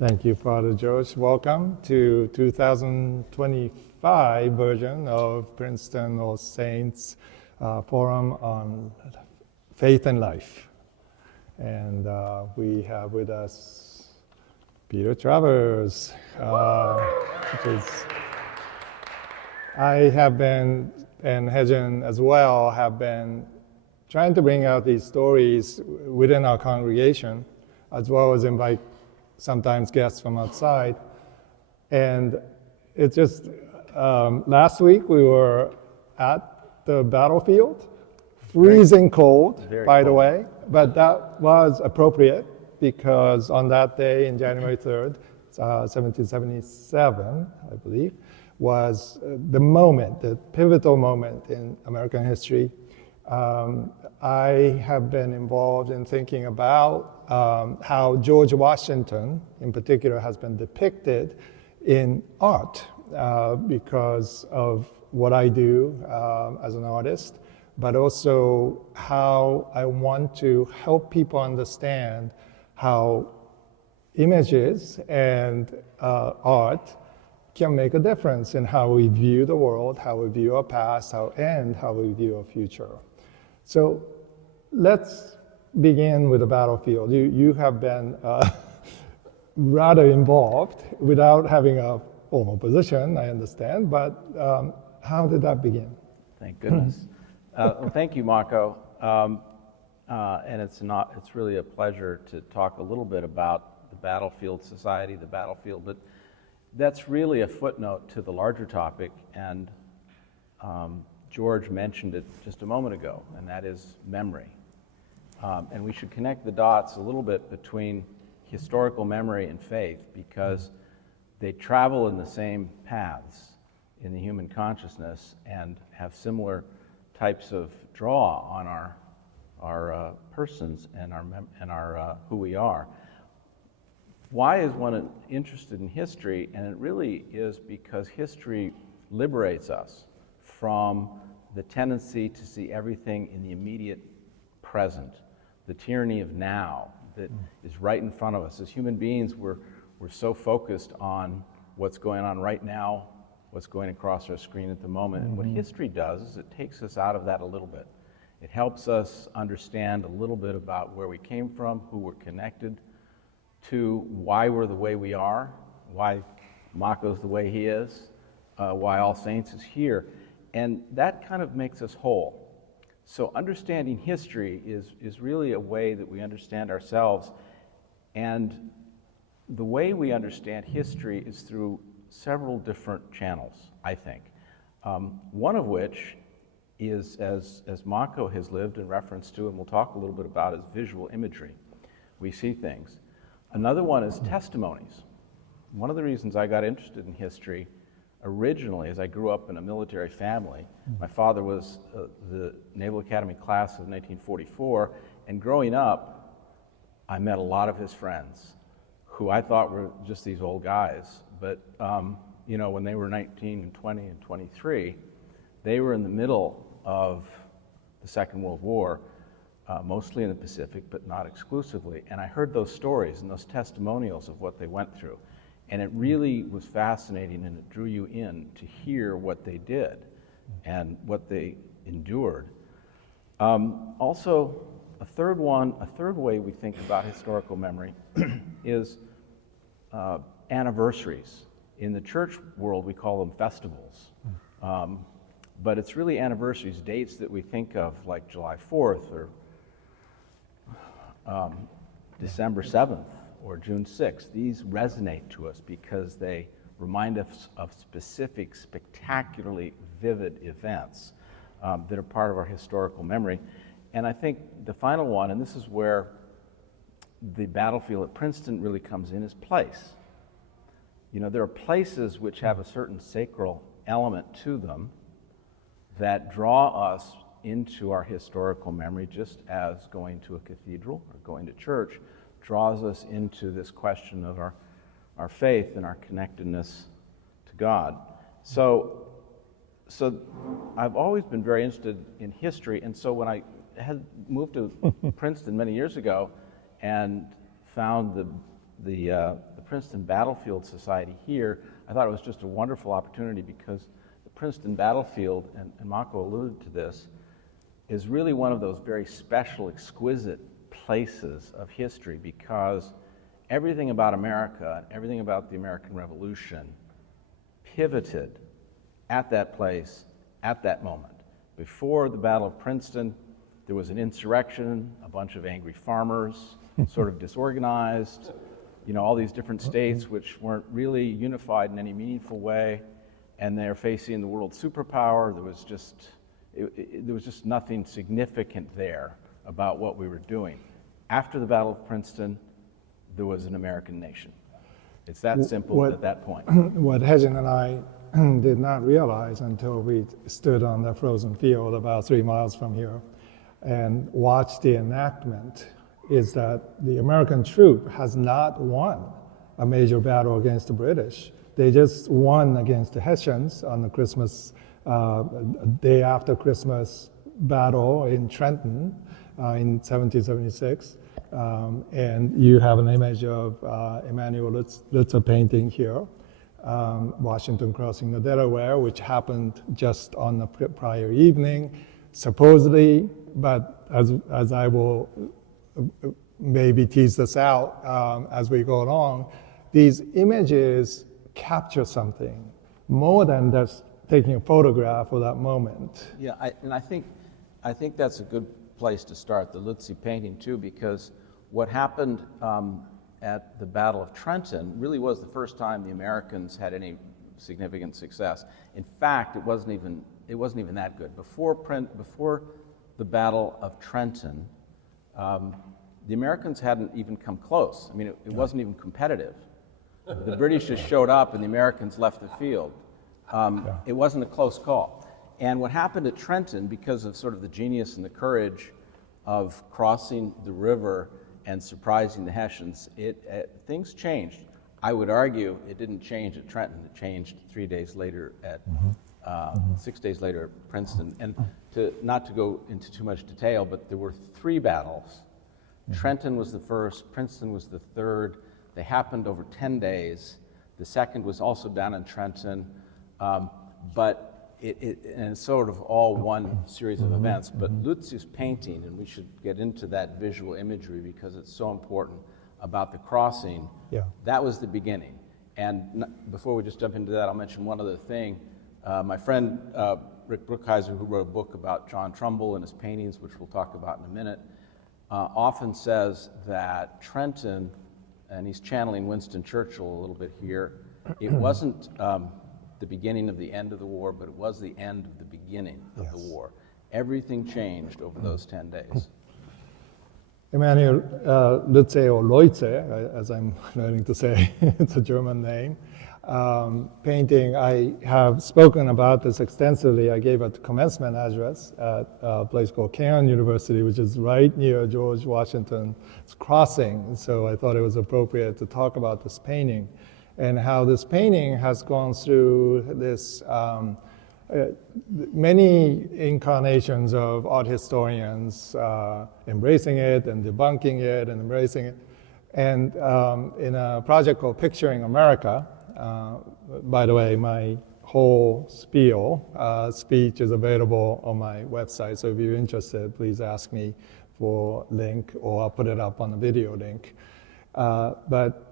Thank you, Father George. Welcome to 2025 version of Princeton All Saints Forum on Faith and Life. And we have with us Peter Travers, which is, I have been, and Hejan as well, have been trying to bring out these stories within our congregation, as well as invite sometimes guests from outside. And it's just, last week we were at the battlefield, freezing cold, by the way, but that was appropriate because on that day, in January 3rd, 1777, I believe, was the moment, the pivotal moment in American history. I have been involved in thinking about how George Washington, in particular, has been depicted in art because of what I do as an artist, but also how I want to help people understand how images and art can make a difference in how we view the world, how we view our past, and how we view our future. So let's begin with the battlefield. You have been rather involved without having a formal position, I understand, but how did that begin? Thank goodness. Well, thank you, Mako. And it's really a pleasure to talk a little bit about the Battlefield Society, the battlefield, but that's really a footnote to the larger topic, and George mentioned it just a moment ago, and that is memory. And we should connect the dots a little bit between historical memory and faith because they travel in the same paths in the human consciousness and have similar types of draw on our persons and our who we are. Why is one interested in history? And it really is because history liberates us from the tendency to see everything in the immediate present, the tyranny of now that is right in front of us. As human beings, we're so focused on what's going on right now, what's going across our screen at the moment. And what history does is it takes us out of that a little bit. It helps us understand a little bit about where we came from, who we're connected to, why we're the way we are, why Mako's the way he is, why All Saints is here. And that kind of makes us whole. So understanding history is really a way that we understand ourselves. And the way we understand history is through several different channels, I think. One of which is, as Mako has lived in reference to, and we'll talk a little bit about, is visual imagery. We see things. Another one is testimonies. One of the reasons I got interested in history originally, as I grew up in a military family, my father was the Naval Academy class of 1944, and growing up, I met a lot of his friends who I thought were just these old guys, but when they were 19 and 20 and 23, they were in the middle of the Second World War, mostly in the Pacific, but not exclusively, and I heard those stories and those testimonials of what they went through. And it really was fascinating, and it drew you in to hear what they did and what they endured. Also, a third way we think about historical memory is anniversaries. In the church world, we call them festivals. But it's really anniversaries, dates that we think of, like July 4th or December 7th. Or June 6th. These resonate to us because they remind us of specific, spectacularly vivid events that are part of our historical memory. And I think the final one, and this is where the battlefield at Princeton really comes in, is place. There are places which have a certain sacral element to them that draw us into our historical memory, just as going to a cathedral or going to church draws us into this question of our faith and our connectedness to God. So I've always been very interested in history, and so when I had moved to Princeton many years ago and found the the Princeton Battlefield Society here, I thought it was just a wonderful opportunity because the Princeton Battlefield, and Mako alluded to this, is really one of those very special, exquisite places of history because everything about America and everything about the American Revolution pivoted at that place, at that moment. Before the Battle of Princeton, there was an insurrection, a bunch of angry farmers, sort of disorganized, all these different states which weren't really unified in any meaningful way, and they're facing the world superpower. There was just nothing significant there about what we were doing. After the Battle of Princeton, there was an American nation. It's that simple at that point. What Hedgen and I did not realize until we stood on the frozen field about 3 miles from here and watched the enactment is that the American troop has not won a major battle against the British. They just won against the Hessians on the Christmas, day after Christmas battle in Trenton in 1776. And you have an image of Emanuel Lutzer painting here, Washington crossing the Delaware, which happened just on the prior evening, supposedly, but as I will maybe tease this out as we go along, these images capture something more than just taking a photograph of that moment. Yeah, I think that's a good place to start, the Lutzy painting too, because what happened at the Battle of Trenton really was the first time the Americans had any significant success. In fact, it wasn't even that good. Before the Battle of Trenton, the Americans hadn't even come close. I mean, it wasn't even competitive. The British just showed up and the Americans left the field. It wasn't a close call. And what happened at Trenton, because of sort of the genius and the courage of crossing the river and surprising the Hessians, things changed. I would argue it didn't change at Trenton. It changed 3 days later at 6 days later at Princeton. And not to go into too much detail, but there were 3 battles. Trenton was the first, Princeton was the third. They happened over 10 days. The second was also down in Trenton, but it's sort of all one series of events. But Lutzy's painting, and we should get into that visual imagery because it's so important about the crossing, that was the beginning. And before we just jump into that, I'll mention one other thing. My friend Rick Brookhiser, who wrote a book about John Trumbull and his paintings, which we'll talk about in a minute, often says that Trenton, and he's channeling Winston Churchill a little bit here, it wasn't the beginning of the end of the war, but it was the end of the beginning of the war. Everything changed over those 10 days. Emanuel Lutze, or Leutze, as I'm learning to say, it's a German name, painting. I have spoken about this extensively. I gave a commencement address at a place called Kean University, which is right near George Washington's crossing. So I thought it was appropriate to talk about this painting and how this painting has gone through this many incarnations of art historians embracing it and debunking it and embracing it. And in a project called Picturing America, by the way, my whole speech is available on my website. So if you're interested, please ask me for a link, or I'll put it up on the video link. But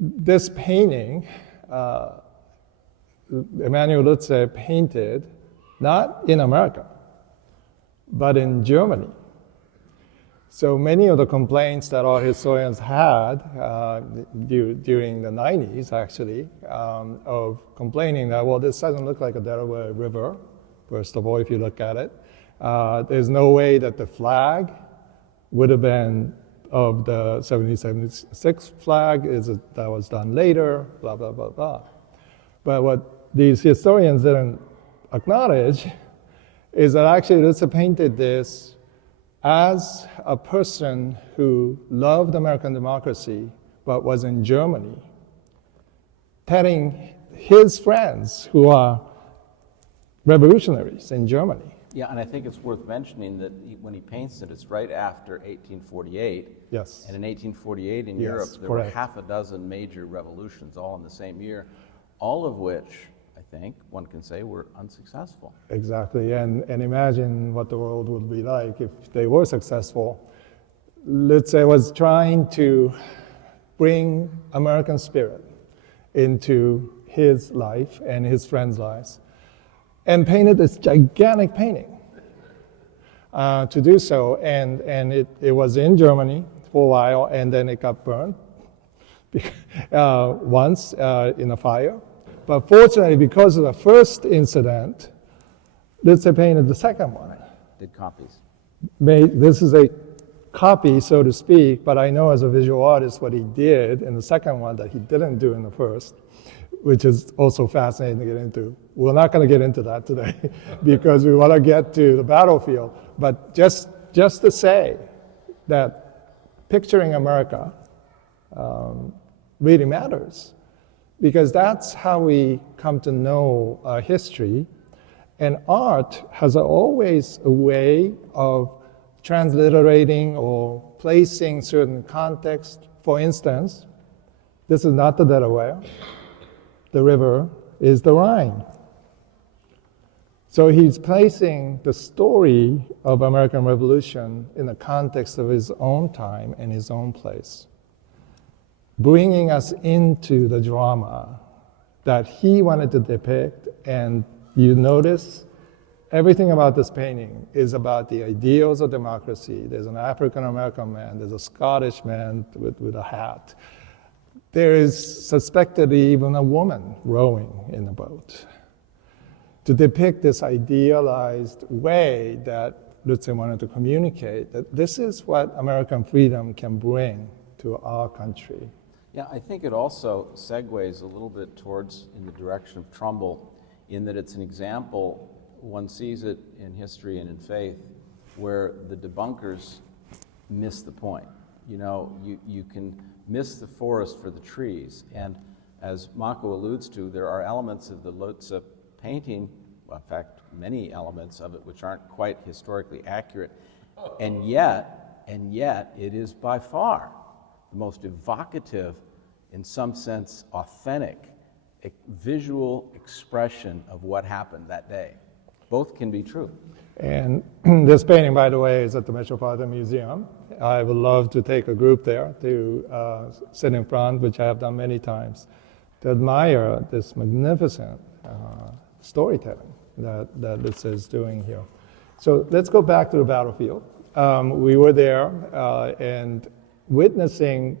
this painting, Emanuel Lutze painted not in America, but in Germany. So many of the complaints that art historians had during the 90s, actually, of complaining that, well, this doesn't look like a Delaware River, first of all, if you look at it. There's no way that the flag would have been of the 1776 flag, that was done later, blah, blah, blah, blah. But what these historians didn't acknowledge is that actually Lutze painted this as a person who loved American democracy but was in Germany, telling his friends who are revolutionaries in Germany. Yeah, and I think it's worth mentioning that when he paints it, it's right after 1848. Yes. And in 1848 in Yes, Europe, there correct. were half a dozen major revolutions, all in the same year, all of which, I think, one can say, were unsuccessful. Exactly, and imagine what the world would be like if they were successful. Lutze was trying to bring American spirit into his life and his friends' lives, and painted this gigantic painting to do so. And it was in Germany for a while, and then it got burned once in a fire. But fortunately, because of the first incident, Lutze painted the second one. Did copies. This is a copy, so to speak, but I know as a visual artist what he did in the second one that he didn't do in the first, which is also fascinating to get into. We're not going to get into that today because we want to get to the battlefield. But just to say that picturing America really matters, because that's how we come to know history. And art has always a way of transliterating or placing certain context. For instance, this is not the Delaware. The river is the Rhine. So he's placing the story of American Revolution in the context of his own time and his own place, bringing us into the drama that he wanted to depict. And you notice everything about this painting is about the ideals of democracy. There's an African-American man, there's a Scottish man with a hat. There is suspectedly even a woman rowing in a boat, to depict this idealized way that Lutze wanted to communicate, that this is what American freedom can bring to our country. Yeah, I think it also segues a little bit towards in the direction of Trumbull, in that it's an example, one sees it in history and in faith, where the debunkers miss the point. You know, you can miss the forest for the trees. And as Mako alludes to, there are elements of the Lutze painting, well, in fact, many elements of it which aren't quite historically accurate. And yet it is by far the most evocative, in some sense, authentic, visual expression of what happened that day. Both can be true. And this painting, by the way, is at the Metropolitan Museum. I would love to take a group there to sit in front, which I have done many times, to admire this magnificent storytelling that Lutze is doing here. So let's go back to the battlefield. We were there and witnessing,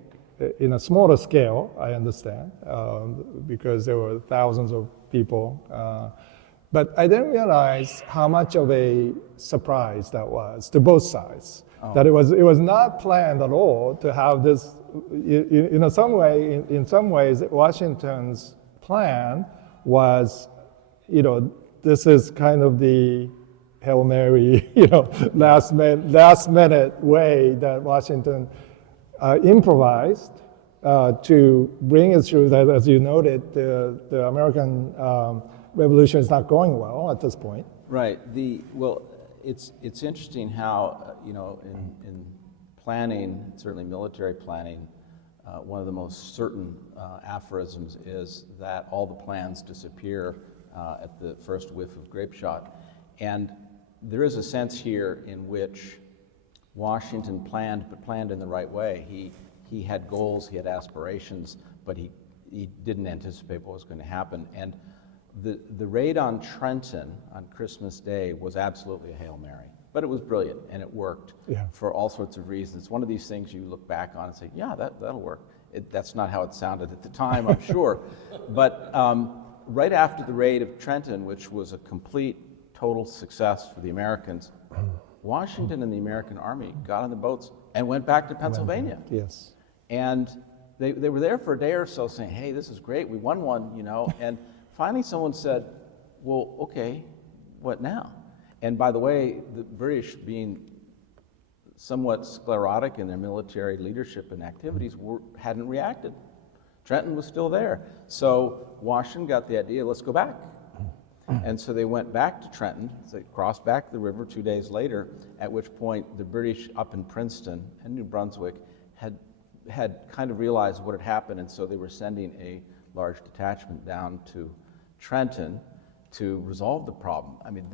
in a smaller scale, I understand, because there were thousands of people. But I didn't realize how much of a surprise that was to both sides. Oh. That it was not planned at all to have this. In some ways, Washington's plan was, this is kind of the Hail Mary, last minute way that Washington improvised to bring it through. That, as you noted, the American Revolution is not going well at this point. Right. It's interesting how in planning, certainly military planning, one of the most certain aphorisms is that all the plans disappear at the first whiff of grape shot. And there is a sense here in which Washington planned, but planned in the right way. He had goals, he had aspirations, but he didn't anticipate what was going to happen. And the raid on Trenton on Christmas Day was absolutely a Hail Mary, but it was brilliant and it worked for all sorts of reasons. It's one of these things you look back on and say, yeah, that'll work. That's not how it sounded at the time, I'm sure. But right after the raid of Trenton, which was a complete, total success for the Americans, Washington and the American army got on the boats and went back to Pennsylvania. Yes. And they were there for a day or so saying, hey, this is great, we won one, and finally someone said, well, okay, what now? And by the way, the British, being somewhat sclerotic in their military leadership and activities, hadn't reacted. Trenton was still there. So Washington got the idea, let's go back. And so they went back to Trenton, so they crossed back the river 2 days later, at which point the British up in Princeton and New Brunswick had kind of realized what had happened, and so they were sending a large detachment down to Trenton to resolve the problem. I mean,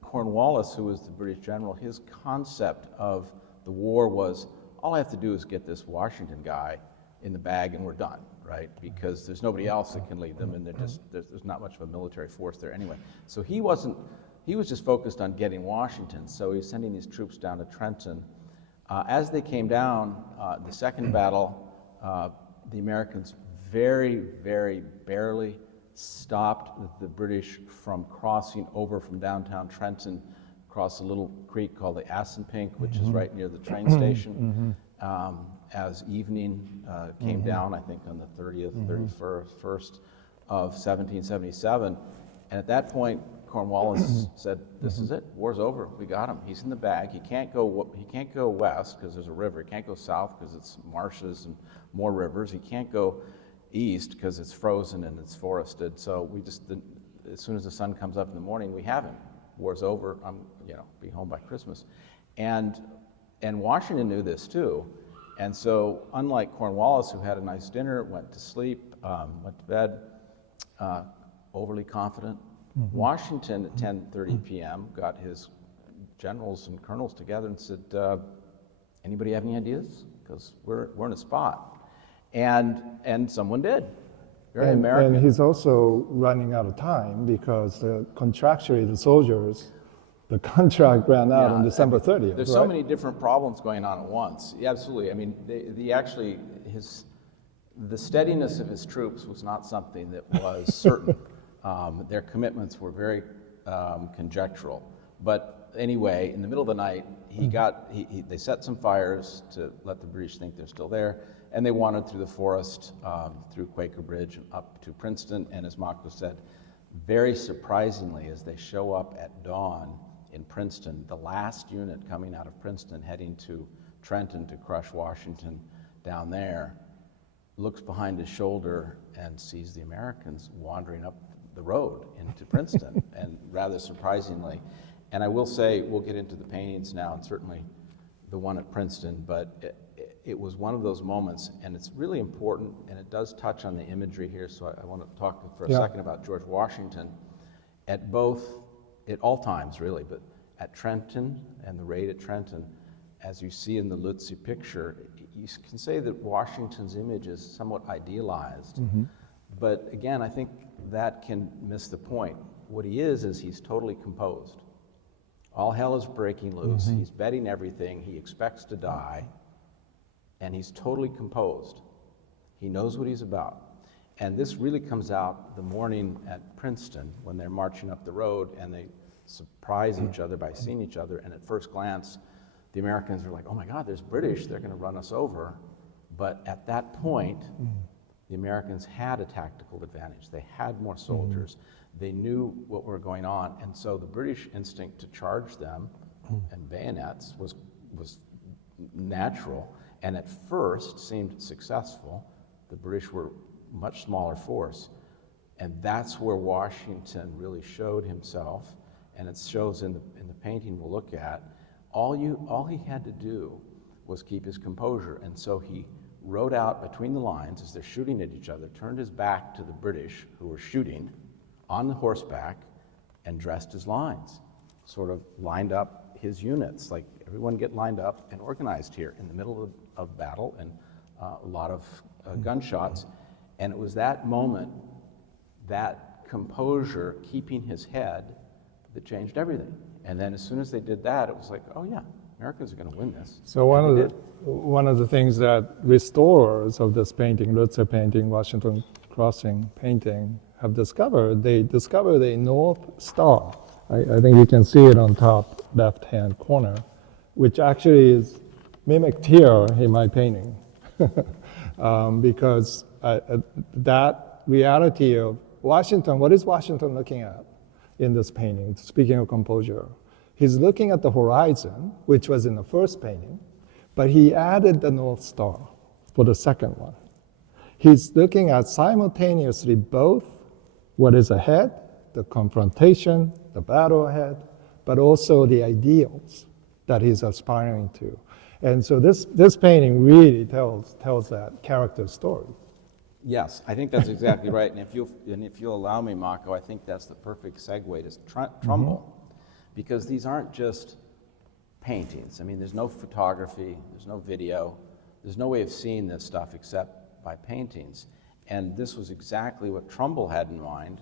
Cornwallis, who was the British general, his concept of the war was, all I have to do is get this Washington guy in the bag and we're done, right? Because there's nobody else that can lead them, and there's not much of a military force there anyway. So he was just focused on getting Washington, so he was sending these troops down to Trenton. As they came down, the second battle, the Americans very, very barely stopped the British from crossing over from downtown Trenton across a little creek called the Assunpink, which is right near the train station. As evening came down, I think on the 30th, 31st of 1777. And at that point, Cornwallis said, this is it, war's over, we got him. He's in the bag, he can't go west because there's a river, he can't go south because it's marshes and more rivers, he can't go east because it's frozen and it's forested. So as soon as the sun comes up in the morning, we have him. War's over, I'm be home by Christmas. And Washington knew this too. And so unlike Cornwallis, who had a nice dinner, went to sleep, went to bed, overly confident, Washington at 10:30 p.m. got his generals and colonels together and said, anybody have any ideas? Because we're in a spot. And someone did. Very American. And he's also running out of time because contractually the soldiers, the contract ran out on December 30th. There's so many different problems going on at once. Yeah, absolutely. I mean, the steadiness of his troops was not something that was certain. Their commitments were very conjectural. But anyway, in the middle of the night, they set some fires to let the British think they're still there, and they wandered through the forest, through Quaker Bridge and up to Princeton. And as Mako said, very surprisingly, as they show up at dawn in Princeton, the last unit coming out of Princeton heading to Trenton to crush Washington down there, looks behind his shoulder and sees the Americans wandering up the road into Princeton, and rather surprisingly. And I will say, we'll get into the paintings now, and certainly the one at Princeton, but it was one of those moments, and it's really important, and it does touch on the imagery here, so I want to talk for a second about George Washington. At all times really, but at Trenton and the raid at Trenton, as you see in the Lutzy picture, you can say that Washington's image is somewhat idealized. But again, I think that can miss the point. What he is he's totally composed. All hell is breaking loose. He's betting everything. He expects to die. And he's totally composed. He knows what he's about. And this really comes out the morning at Princeton when they're marching up the road and they surprise each other by seeing each other. And at first glance, the Americans are like, oh my God, there's British, they're gonna run us over. But at that point, the Americans had a tactical advantage. They had more soldiers. They knew what were going on. And so the British instinct to charge them and bayonets was natural, and at first seemed successful. The British were a much smaller force. And that's where Washington really showed himself, and it shows in the painting we'll look at. All he had to do was keep his composure, and so he rode out between the lines as they're shooting at each other, turned his back to the British who were shooting on the horseback, and dressed his lines, sort of lined up his units, like everyone get lined up and organized here in the middle of battle, and a lot of gunshots. And it was that moment, that composure, keeping his head, that changed everything. And then as soon as they did that, it was like, oh yeah, Americans are going to win this. So one of the things that restorers of this painting, Lutzer painting, Washington Crossing painting, have discovered, they discovered a North Star. I think you can see it on top left-hand corner, which actually is mimicked here in my painting. Because that reality of Washington, what is Washington looking at in this painting? Speaking of composure, he's looking at the horizon, which was in the first painting, but he added the North Star for the second one. He's looking at simultaneously both what is ahead the confrontation, the battle ahead, but also the ideals that he's aspiring to. And so this painting really tells that character story. Yes, I think that's exactly right. And if you'll allow me, Mako, I think that's the perfect segue to Trumbull, because these aren't just paintings. I mean, there's no photography, there's no video, there's no way of seeing this stuff except by paintings. And this was exactly what Trumbull had in mind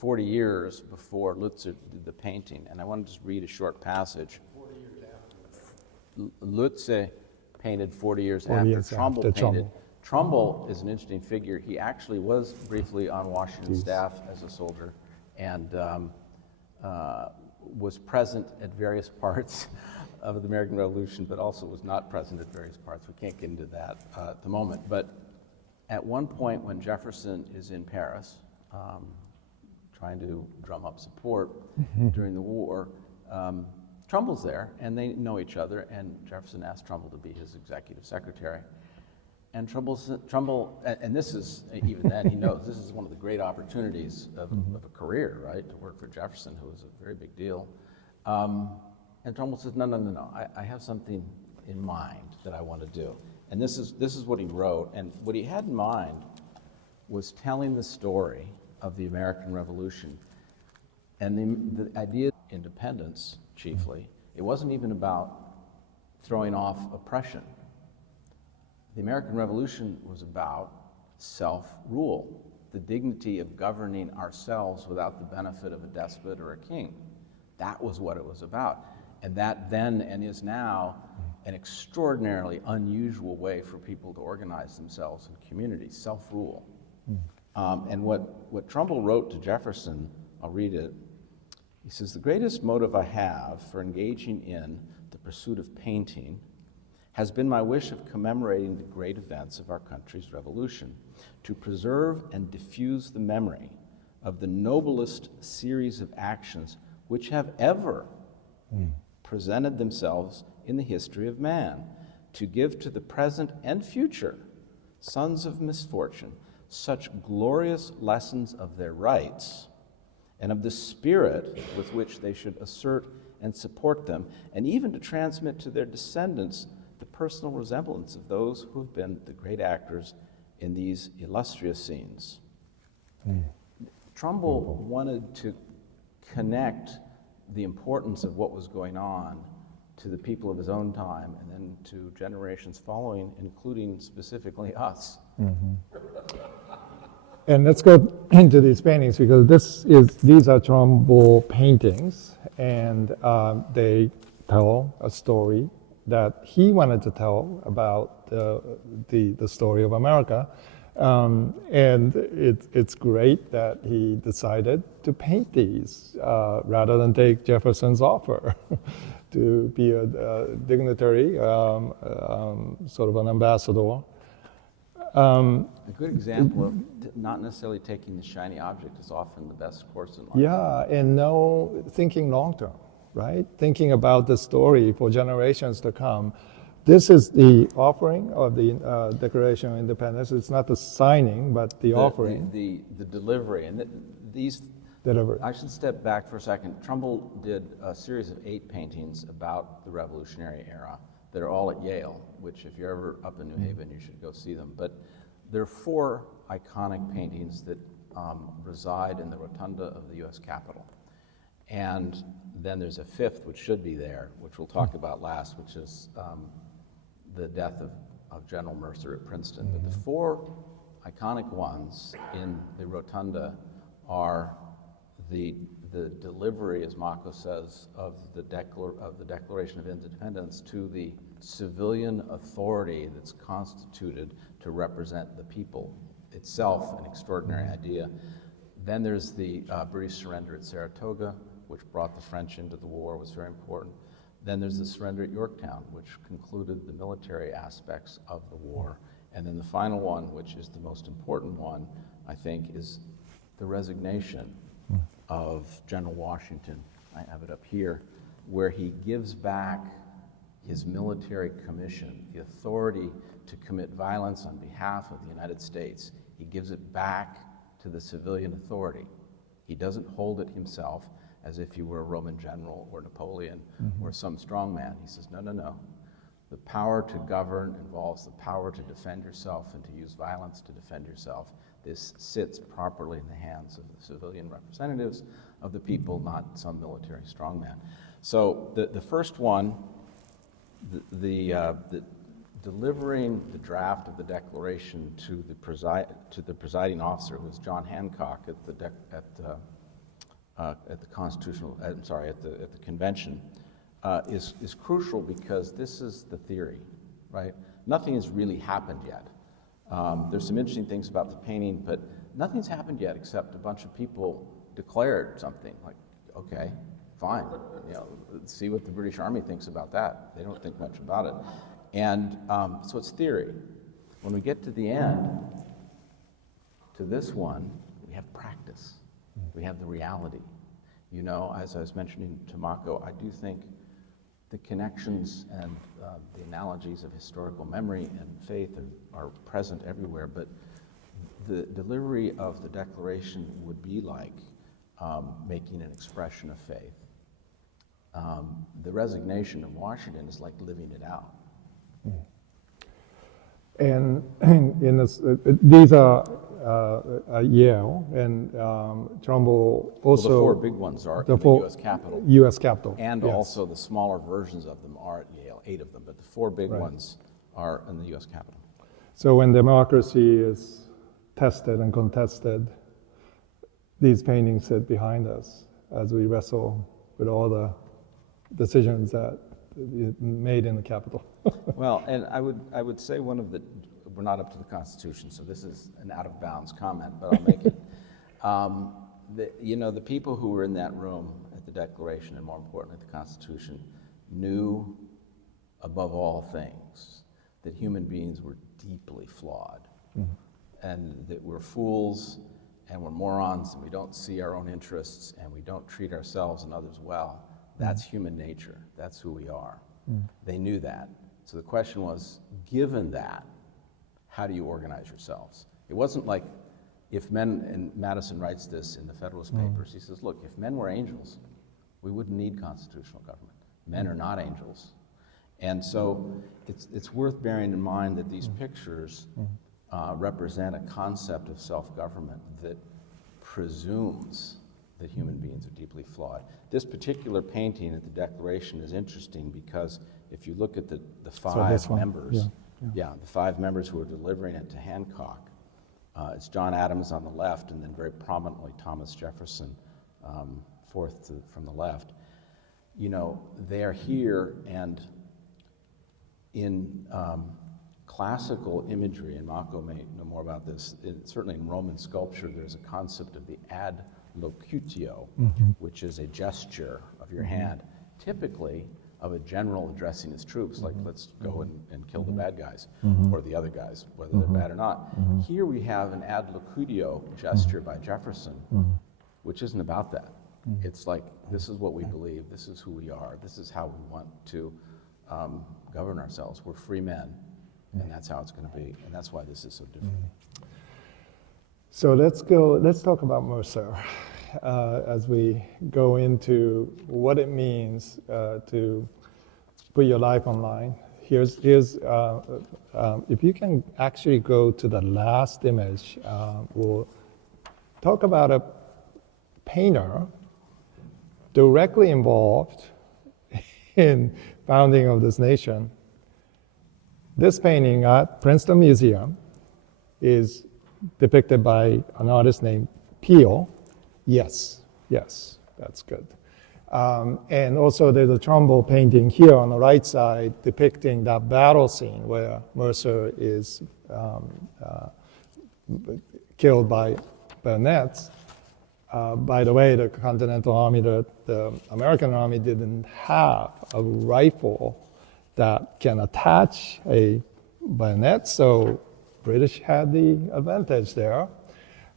40 years before Lutzer did the painting. And I want to just read a short passage. 40 years after. Lutzer painted 40 years after Trumbull painted. Trumbull. Trumbull is an interesting figure. He actually was briefly on Washington's staff as a soldier and was present at various parts of the American Revolution, but also was not present at various parts. We can't get into that at the moment. But at one point when Jefferson is in Paris, trying to drum up support during the war, Trumbull's there, and they know each other, and Jefferson asked Trumbull to be his executive secretary. And Trumbull, and this is, even then, he knows this is one of the great opportunities of a career, right, to work for Jefferson, who was a very big deal. And Trumbull says, no, I have something in mind that I want to do. And this is what he wrote, and what he had in mind was telling the story of the American Revolution. And the idea of independence, chiefly, it wasn't even about throwing off oppression. The American Revolution was about self-rule, the dignity of governing ourselves without the benefit of a despot or a king. That was what it was about. And that then and is now an extraordinarily unusual way for people to organize themselves in communities, self-rule. And what Trumbull wrote to Jefferson, I'll read it. He says, "The greatest motive I have for engaging in the pursuit of painting has been my wish of commemorating the great events of our country's revolution, to preserve and diffuse the memory of the noblest series of actions which have ever presented themselves in the history of man, to give to the present and future sons of misfortune such glorious lessons of their rights and of the spirit with which they should assert and support them, and even to transmit to their descendants the personal resemblance of those who have been the great actors in these illustrious scenes." Trumbull wanted to connect the importance of what was going on to the people of his own time and then to generations following, including specifically us. And let's go into these paintings, because these are Trumbull paintings, and they tell a story that he wanted to tell about the story of America. And it's great that he decided to paint these rather than take Jefferson's offer to be a dignitary, sort of an ambassador. A good example of not necessarily taking the shiny object is often the best course in life. Yeah, and thinking long term, right? Thinking about the story for generations to come. This is the offering of the Declaration of Independence. It's not the signing, but the offering. The delivery. And these, Delivery. I should step back for a second. Trumbull did a series of 8 paintings about the Revolutionary era that are all at Yale, which if you're ever up in New Haven, you should go see them. But there are 4 iconic paintings that reside in the rotunda of the U.S. Capitol. And then there's a 5th, which should be there, which we'll talk about last, which is the death of General Mercer at Princeton. But the 4 iconic ones in the rotunda are the delivery, as Mako says, of the Declaration of Independence to the civilian authority that's constituted to represent the people, itself an extraordinary idea. Then there's the British surrender at Saratoga, which brought the French into the war, was very important. Then there's the surrender at Yorktown, which concluded the military aspects of the war. And then the final one, which is the most important one, I think, is the resignation of General Washington. I have it up here, where he gives back his military commission, the authority to commit violence on behalf of the United States. He gives it back to the civilian authority. He doesn't hold it himself as if he were a Roman general or Napoleon or some strong man. He says, no, no, no. The power to govern involves the power to defend yourself and to use violence to defend yourself. This sits properly in the hands of the civilian representatives of the people, not some military strongman. So the first one, the delivering the draft of the Declaration to the presiding officer, who was John Hancock at the convention, is crucial because this is the theory, right? Nothing has really happened yet. There's some interesting things about the painting, but nothing's happened yet except a bunch of people declared something like, okay, fine, let's see what the British Army thinks about that. They don't think much about it. And so it's theory. When we get to the end, to this one, we have practice. We have the reality. As I was mentioning to Mako, I do think the connections and the analogies of historical memory and faith are present everywhere, but the delivery of the Declaration would be like making an expression of faith. The resignation of Washington is like living it out. And in this, these are Yale and Trumbull also. Well, the four big ones are in the U.S. Capitol. U.S. Capitol. And yes. Also the smaller versions of them are at Yale, 8 of them, but the four big ones are in the U.S. Capitol. So when democracy is tested and contested, these paintings sit behind us as we wrestle with all the decisions that made in the Capitol. Well, and I would say we're not up to the Constitution, so this is an out-of-bounds comment, but I'll make it. The people who were in that room at the Declaration, and more importantly, the Constitution, knew above all things that human beings were deeply flawed, and that we're fools, and we're morons, and we don't see our own interests, and we don't treat ourselves and others well. That's human nature. That's who we are. They knew that. So the question was, given that, how do you organize yourselves? It wasn't like if men, and Madison writes this in the Federalist Papers, he says, look, if men were angels, we wouldn't need constitutional government. Men are not angels. And so it's worth bearing in mind that these pictures represent a concept of self-government that presumes that human beings are deeply flawed. This particular painting at the Declaration is interesting because if you look at the five members, the 5 members who are delivering it to Hancock, it's John Adams on the left, and then very prominently Thomas Jefferson, fourth from the left. They are here, and in classical imagery, and Mako may know more about this, certainly in Roman sculpture, there's a concept of the ad locutio, which is a gesture of your hand, typically of a general addressing his troops, like let's go and kill the bad guys, or the other guys, whether they're bad or not. Here we have an ad locutio gesture by Jefferson, which isn't about that. It's like, this is what we believe, this is who we are, this is how we want to govern ourselves. We're free men, and that's how it's going to be, and that's why this is so different. So let's talk about Mercer as we go into what it means to put your life online. Here's if you can actually go to the last image, we'll talk about a painter directly involved in founding of this nation. This painting at Princeton Museum is depicted by an artist named Peel. Yes, that's good. And also there's a Trumbull painting here on the right side depicting that battle scene where Mercer is killed by bayonets. By the way, the Continental Army, the American Army didn't have a rifle that can attach a bayonet, so British had the advantage there.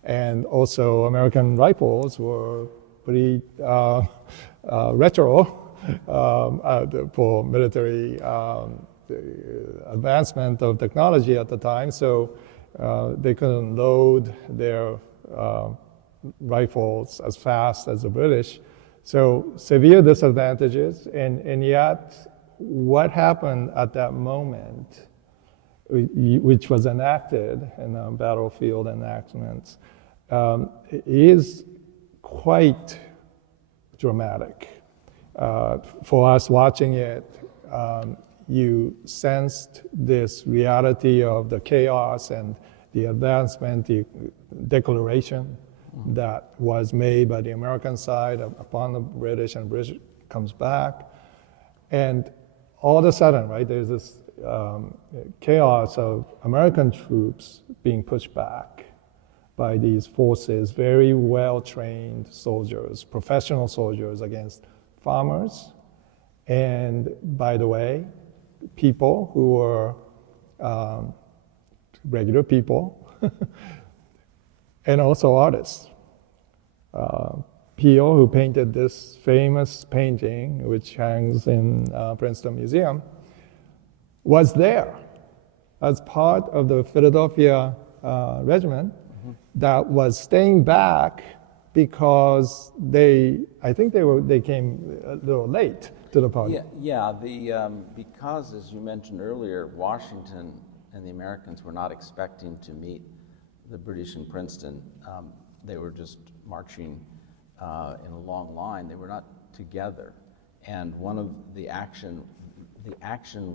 And also American rifles were pretty retro for military advancement of technology at the time, so they couldn't load their rifles as fast as the British. So severe disadvantages, and yet what happened at that moment, which was enacted in the battlefield enactments, is quite dramatic. For us watching it, you sensed this reality of the chaos and the advancement, the declaration that was made by the American side upon the British, and British comes back. And all of a sudden, right, there's this chaos of American troops being pushed back by these forces, very well-trained soldiers, professional soldiers against farmers. And by the way, people who were regular people, and also artists. Peel, who painted this famous painting, which hangs in Princeton Museum, was there as part of the Philadelphia regiment that was staying back because I think they came a little late to the party. Because, as you mentioned earlier, Washington and the Americans were not expecting to meet the British in Princeton. They were just marching in a long line. They were not together. And one of the action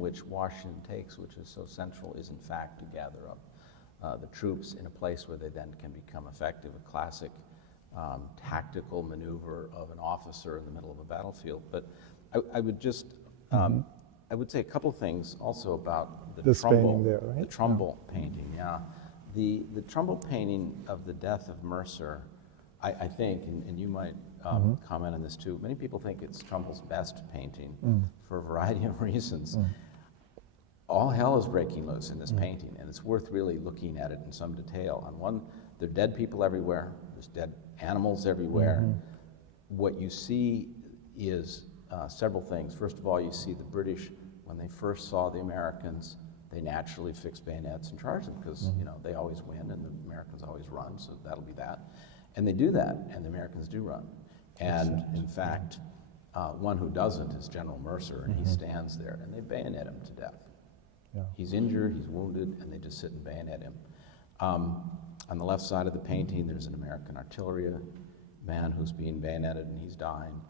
which Washington takes, which is so central, is in fact to gather up the troops in a place where they then can become effective, a classic tactical maneuver of an officer in the middle of a battlefield. But I would just, I would say a couple things also about the Trumbull, there, right? The Trumbull painting, yeah. The Trumbull painting of the death of Mercer, I think, and you might comment on this too, many people think it's Trumbull's best painting for a variety of reasons. All hell is breaking loose in this painting, and it's worth really looking at it in some detail. On one, there are dead people everywhere, there's dead animals everywhere. What you see is several things. First of all, you see the British, when they first saw the Americans, they naturally fixed bayonets and charged them because they always win and the Americans always run, so that'll be that. And they do that, and the Americans do run. And in fact, one who doesn't is General Mercer, and he stands there, and they bayonet him to death. Yeah. He's injured, he's wounded, and they just sit and bayonet him. On the left side of the painting, there's an American artillery man who's being bayoneted, and he's dying.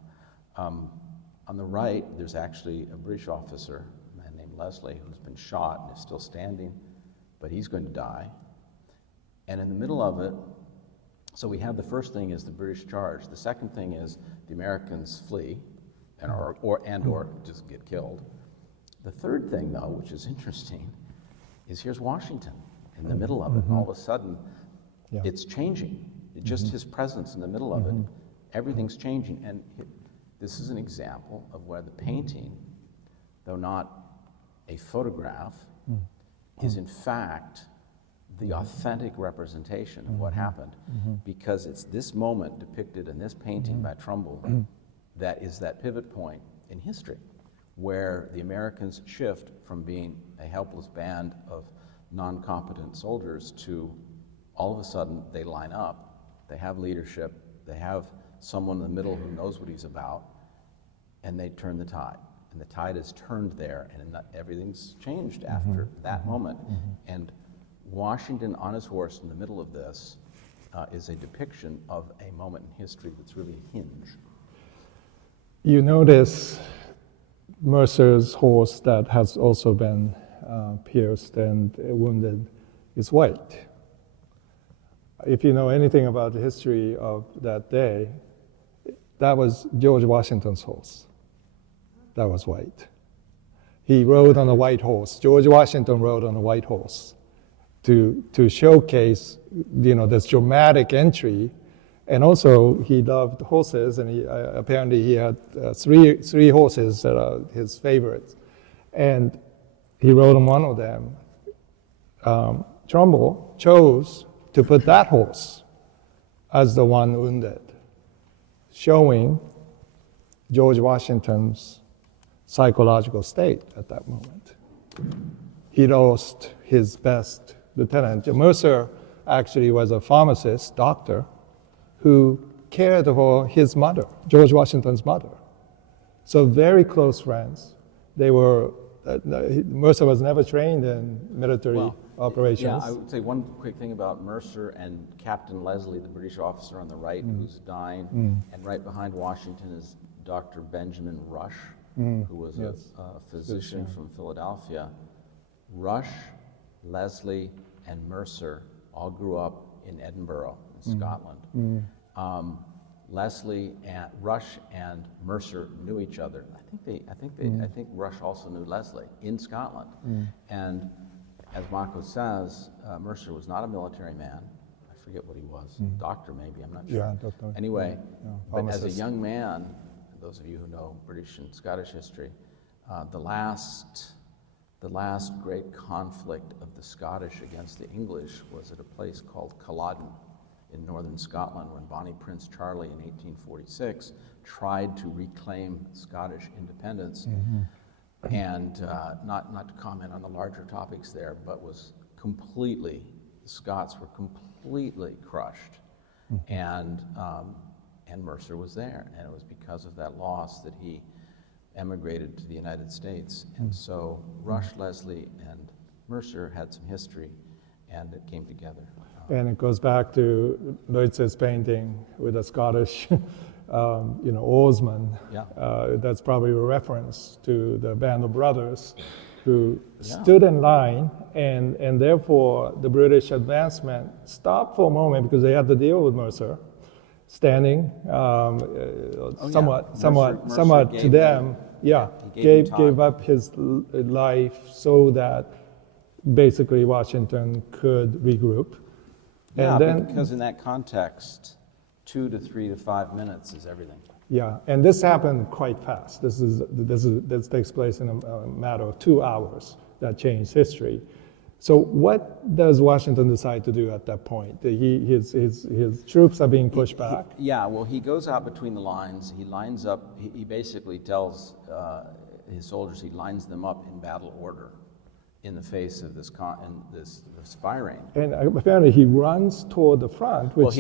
On the right, there's actually a British officer, a man named Leslie, who's been shot and is still standing, but he's going to die. And in the middle of it, so we have the first thing is the British charge. The second thing is the Americans flee or just get killed. The third thing, though, which is interesting, is here's Washington in the middle of it, and all of a sudden, it's changing. Just his presence in the middle of it, everything's changing. And this is an example of where the painting, though not a photograph, is in fact the authentic representation of what happened, because it's this moment depicted in this painting by Trumbull that is that pivot point in history, where the Americans shift from being a helpless band of non-competent soldiers to all of a sudden they line up, they have leadership, they have someone in the middle who knows what he's about, and they turn the tide. And the tide is turned there, and everything's changed after that moment. And Washington on his horse in the middle of this is a depiction of a moment in history that's really a hinge. You notice Mercer's horse that has also been pierced and wounded is white. If you know anything about the history of that day, that was George Washington's horse. That was white. He rode on a white horse. George Washington rode on a white horse to showcase, this dramatic entry. And also, he loved horses, and apparently he had three horses that are his favorites. And he rode on one of them. Trumbull chose to put that horse as the one wounded, showing George Washington's psychological state at that moment. He lost his best lieutenant. Mercer actually was a pharmacist, doctor, who cared for his mother, George Washington's mother. So very close friends. They were, Mercer was never trained in military operations. Yeah, I would say one quick thing about Mercer and Captain Leslie, the British officer on the right who's dying, and right behind Washington is Dr. Benjamin Rush, who was a physician from Philadelphia. Rush, Leslie, and Mercer all grew up in Edinburgh, in Scotland. Leslie and Rush and Mercer knew each other. I think Rush also knew Leslie in Scotland. And as Mako says, Mercer was not a military man. I forget what he was, doctor maybe, I'm not sure. Yeah, doctor. Anyway, but as a pharmacist. young man, those of you who know British and Scottish history, the last great conflict of the Scottish against the English was at a place called Culloden in northern Scotland, when Bonnie Prince Charlie in 1846 tried to reclaim Scottish independence. And not to comment on the larger topics there, but the Scots were completely crushed. And Mercer was there, and it was because of that loss that he emigrated to the United States. And so Rush, Leslie, and Mercer had some history, and it came together. And it goes back to Leutz's painting with a Scottish, oarsman. Yeah. That's probably a reference to the band of brothers who stood in line, and therefore the British advancement stopped for a moment because they had to deal with Mercer, standing somewhat to gave them. He gave Gave up his life so that basically Washington could regroup. Yeah, And then, because in that context, 2 to 3 to 5 minutes is everything. yeah, and this happened quite fast. This takes place in a matter of 2 hours. That changed history. So what does Washington decide to do at that point? His troops are being pushed back. He goes out between the lines. He lines up. He basically tells his soldiers he lines them up in battle order in the face of this firing. And apparently he runs toward the front, which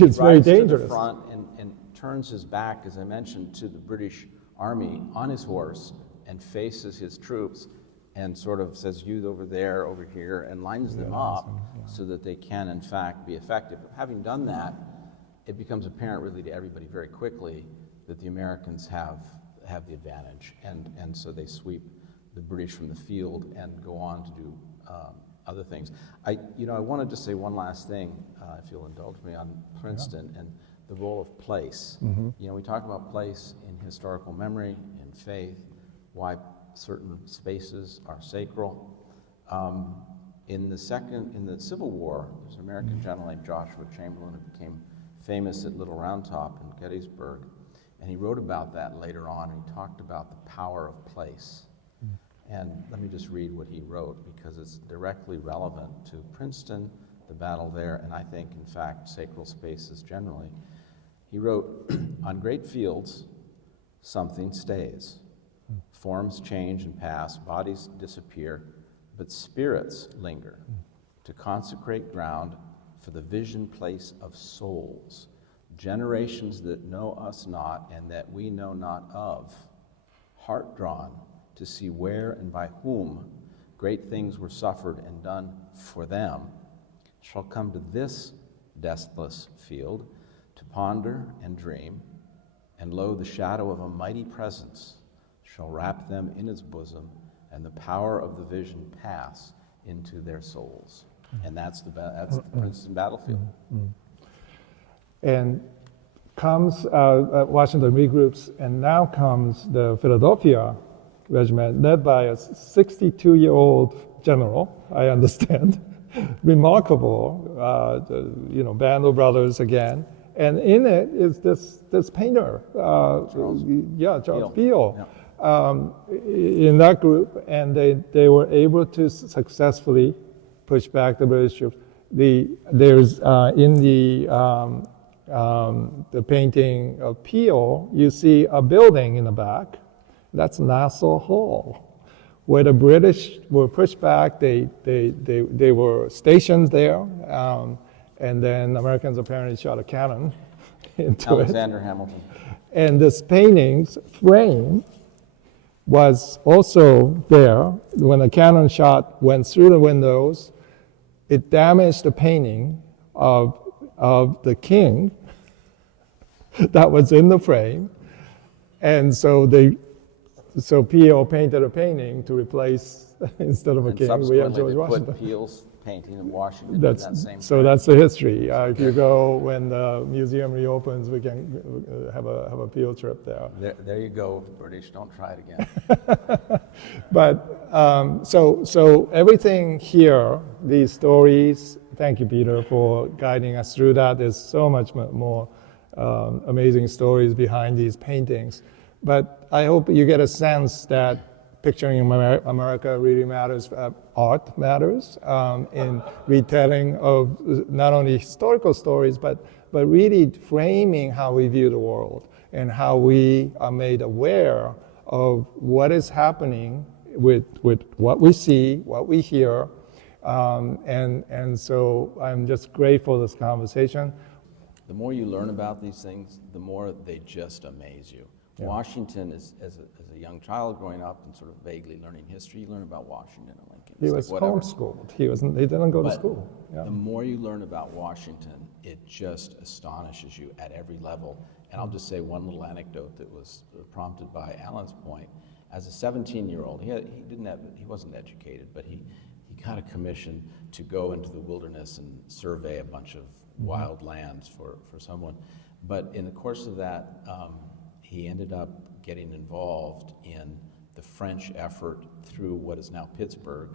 is very To the dangerous. front and turns his back, as I mentioned, to the British Army on his horse and faces his troops and sort of says, you over there, over here, and lines them up so that they can, in fact, be effective. Having done that, it becomes apparent really to everybody very quickly that the Americans have the advantage. And so they sweep the British from the field and go on to do other things. I wanted to say one last thing, if you'll indulge me, on Princeton and the role of place. We talk about place in historical memory, in faith, why certain spaces are sacral. In the Civil War, there's an American general named Joshua Chamberlain who became famous at Little Round Top in Gettysburg, and he wrote about that later on, and he talked about the power of place. And let me just read what he wrote, because it's directly relevant to Princeton, the battle there, and I think, in fact, sacral spaces generally. He wrote, on great fields, something stays. Forms change and pass, bodies disappear, but spirits linger to consecrate ground for the vision place of souls, generations that know us not and that we know not of, heart drawn to see where and by whom great things were suffered and done for them, shall come to this deathless field to ponder and dream, and lo, the shadow of a mighty presence shall wrap them in its bosom, and the power of the vision pass into their souls. And that's the Princeton battlefield. And comes, Washington regroups, and now comes the Philadelphia regiment, led by a 62-year-old general, I understand. Remarkable, band of brothers again. And in it is this painter, Charles Beale. In that group, and they were able to successfully push back the British troops. There's in the painting of Peale, you see a building in the back. That's Nassau Hall, where the British were pushed back. They were stationed there, and then Americans apparently shot a cannon into it. Alexander Hamilton. And this painting's frame was also there. When the cannon shot went through the windows, it damaged the painting of the king that was in the frame. And so Peel painted a painting to replace, instead of a And king, we have subsequently George they Washington. put Peel's painting of Washington in that same So frame. that's the history. If you go when the museum reopens, we can have a Peel trip there. There you go, British. Don't try it again. But so everything here, these stories. Thank you, Peter, for guiding us through that. There's so much more amazing stories behind these paintings. But I hope you get a sense that picturing America really matters. Art matters in retelling of not only historical stories, but really framing how we view the world and how we are made aware of what is happening with what we see, what we hear. And so I'm just grateful for this conversation. The more you learn about these things, the more they just amaze you. Yeah. Washington, as a young child growing up and sort of vaguely learning history, you learn about Washington and Lincoln. He was homeschooled. He didn't go to school. Yeah. The more you learn about Washington, it just astonishes you at every level. And I'll just say one little anecdote that was prompted by Alan's point. As a 17-year-old, he wasn't educated, but he got a commission to go into the wilderness and survey a bunch of wild lands for someone. But in the course of that, he ended up getting involved in the French effort through what is now Pittsburgh,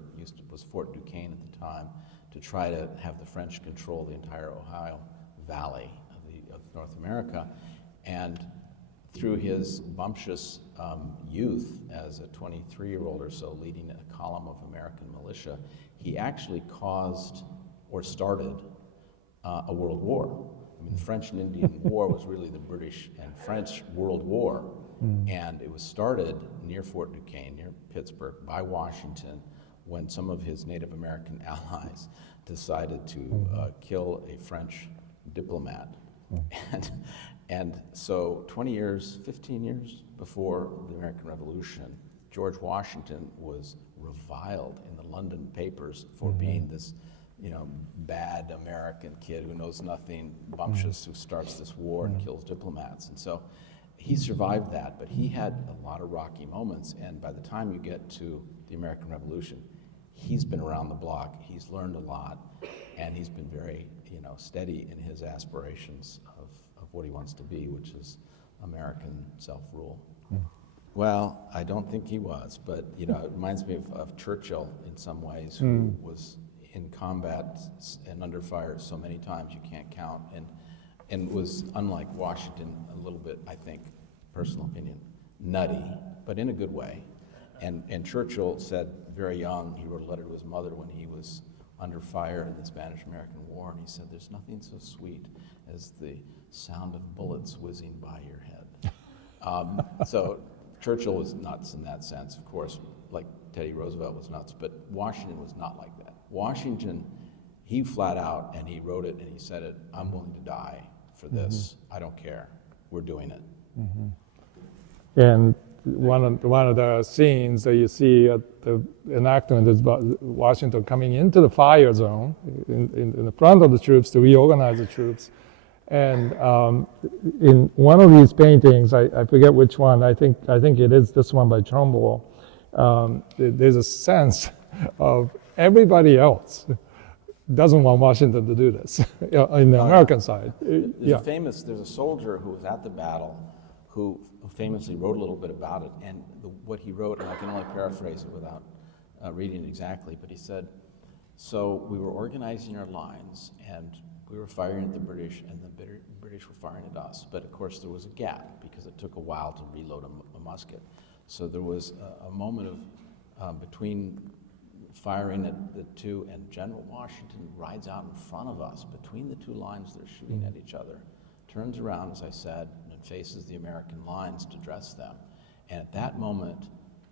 was Fort Duquesne at the time, to try to have the French control the entire Ohio Valley of North America. And through his bumptious youth as a 23-year-old or so leading a column of American militia, he actually caused or started a world war. I mean, the French and Indian War was really the British and French World War, and it was started near Fort Duquesne, near Pittsburgh, by Washington when some of his Native American allies decided to kill a French diplomat. And so 20 years, 15 years before the American Revolution, George Washington was reviled in the London papers for being this, bad American kid who knows nothing, bumptious, who starts this war and kills diplomats. And so he survived that, but he had a lot of rocky moments. And by the time you get to the American Revolution, he's been around the block, he's learned a lot, and he's been very, steady in his aspirations of what he wants to be, which is American self-rule. Well, I don't think he was, but it reminds me of Churchill in some ways, who was in combat and under fire so many times you can't count, and was, unlike Washington, a little bit, I think, personal opinion, nutty, but in a good way. And Churchill said very young, he wrote a letter to his mother when he was under fire in the Spanish-American War, and he said, "There's nothing so sweet as the sound of bullets whizzing by your head." So Churchill was nuts in that sense, of course, like Teddy Roosevelt was nuts, but Washington was not like that. Washington, he flat out, and he wrote it and he said it, "I'm willing to die for this. I don't care. We're doing it." And one of the scenes that you see at the enactment is about Washington coming into the fire zone in the front of the troops to reorganize the troops. And in one of these paintings, I forget which one, I think it is this one by Trumbull, there's a sense of everybody else doesn't want Washington to do this in the American side. There's a soldier who was at the battle who famously wrote a little bit about it, and what he wrote, and I can only paraphrase it without reading it exactly, but he said, "So we were organizing our lines, and we were firing at the British, and the British were firing at us. But of course there was a gap because it took a while to reload a musket. So there was a moment of between firing at the two, and General Washington rides out in front of us between the two lines. They're shooting at each other, turns around, as I said, and faces the American lines to address them. And at that moment,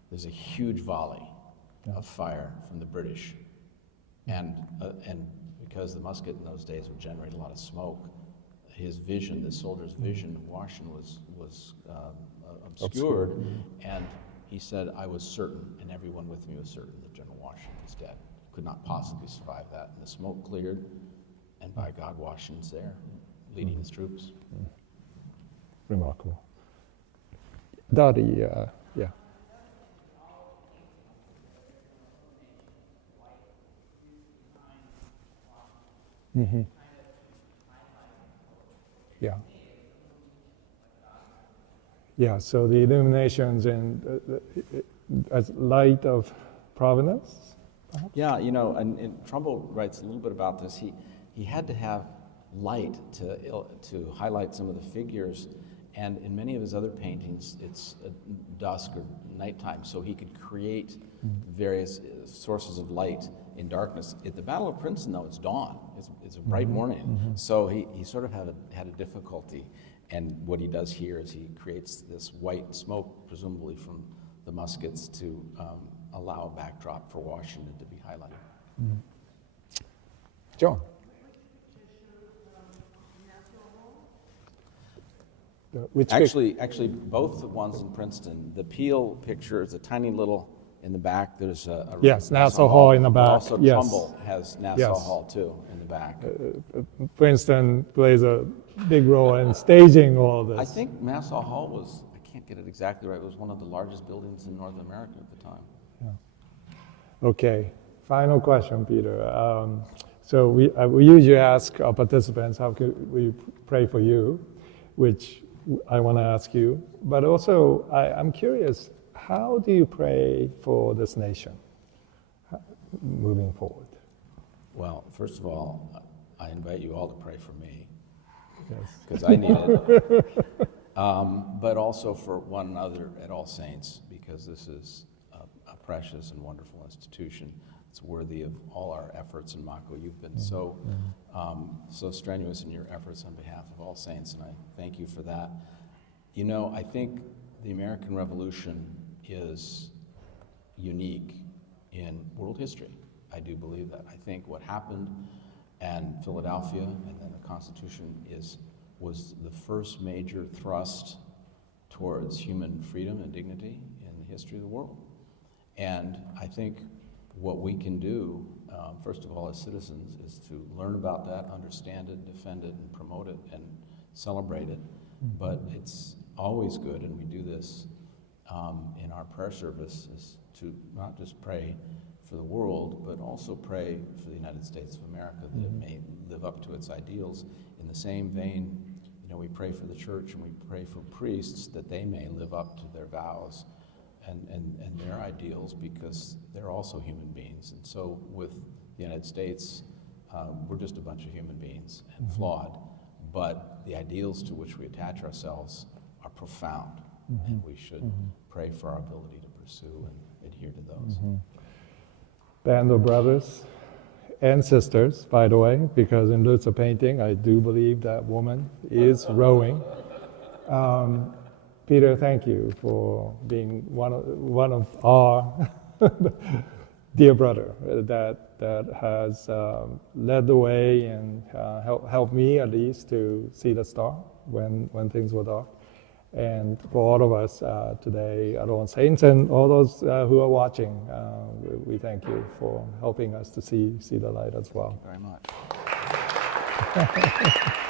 there's a huge volley of fire from the British, and because the musket in those days would generate a lot of smoke, his vision, the soldier's vision of Washington was obscured, and he said, I was certain, and everyone with me was certain, that General Washington was dead. Could not possibly survive that. And the smoke cleared, and by God, Washington's there, leading his troops. Remarkable. Dottie, yeah. Mm-hmm. Yeah. Yeah, so the illuminations as light of provenance, perhaps? Yeah, you know, and Trumbull writes a little bit about this. He had to have light to highlight some of the figures, and in many of his other paintings, it's dusk or nighttime, so he could create various sources of light in darkness. At the Battle of Princeton, though, it's dawn. It's a bright morning, so he sort of had a difficulty. And what he does here is he creates this white smoke, presumably from the muskets, to allow a backdrop for Washington to be highlighted. John? Actually, both the ones in Princeton. The Peel picture is a tiny little in the back. There's a yes, Nassau Hall in the back. Also, yes. Trumbull has Nassau Hall too in the back. Princeton plays a big role in staging all this. I think Nassau Hall was, I can't get it exactly right, it was one of the largest buildings in North America at the time. Yeah. Okay, final question, Peter. So we usually ask our participants, how could we pray for you, which I want to ask you, but also I'm curious, how do you pray for this nation moving forward? Well, first of all, I invite you all to pray for me, Yes. because I need it, but also for one another at All Saints, because this is a precious and wonderful institution. It's worthy of all our efforts. And Mako, you've been so strenuous in your efforts on behalf of All Saints, and I thank you for that. You know, I think the American Revolution is unique in world history. I do believe that. I think what happened in Philadelphia and then the Constitution was the first major thrust towards human freedom and dignity in the history of the world. And I think what we can do, first of all, as citizens, is to learn about that, understand it, defend it, and promote it, and celebrate it. But it's always good, and we do this in our prayer service, is to not just pray for the world, but also pray for the United States of America, that it may live up to its ideals. In the same vein, you know, we pray for the church and we pray for priests that they may live up to their vows and their ideals, because they're also human beings. And so with the United States, we're just a bunch of human beings and flawed, but the ideals to which we attach ourselves are profound, and we should pray for our ability to pursue and adhere to those. Band of brothers and sisters, by the way, because in Luther painting, I do believe that woman is rowing. Peter, thank you for being one of our dear brother that has led the way and helped me at least to see the star when things were dark. And for all of us today at All Saints and all those who are watching, we thank you for helping us to see the light as well. Thank you very much.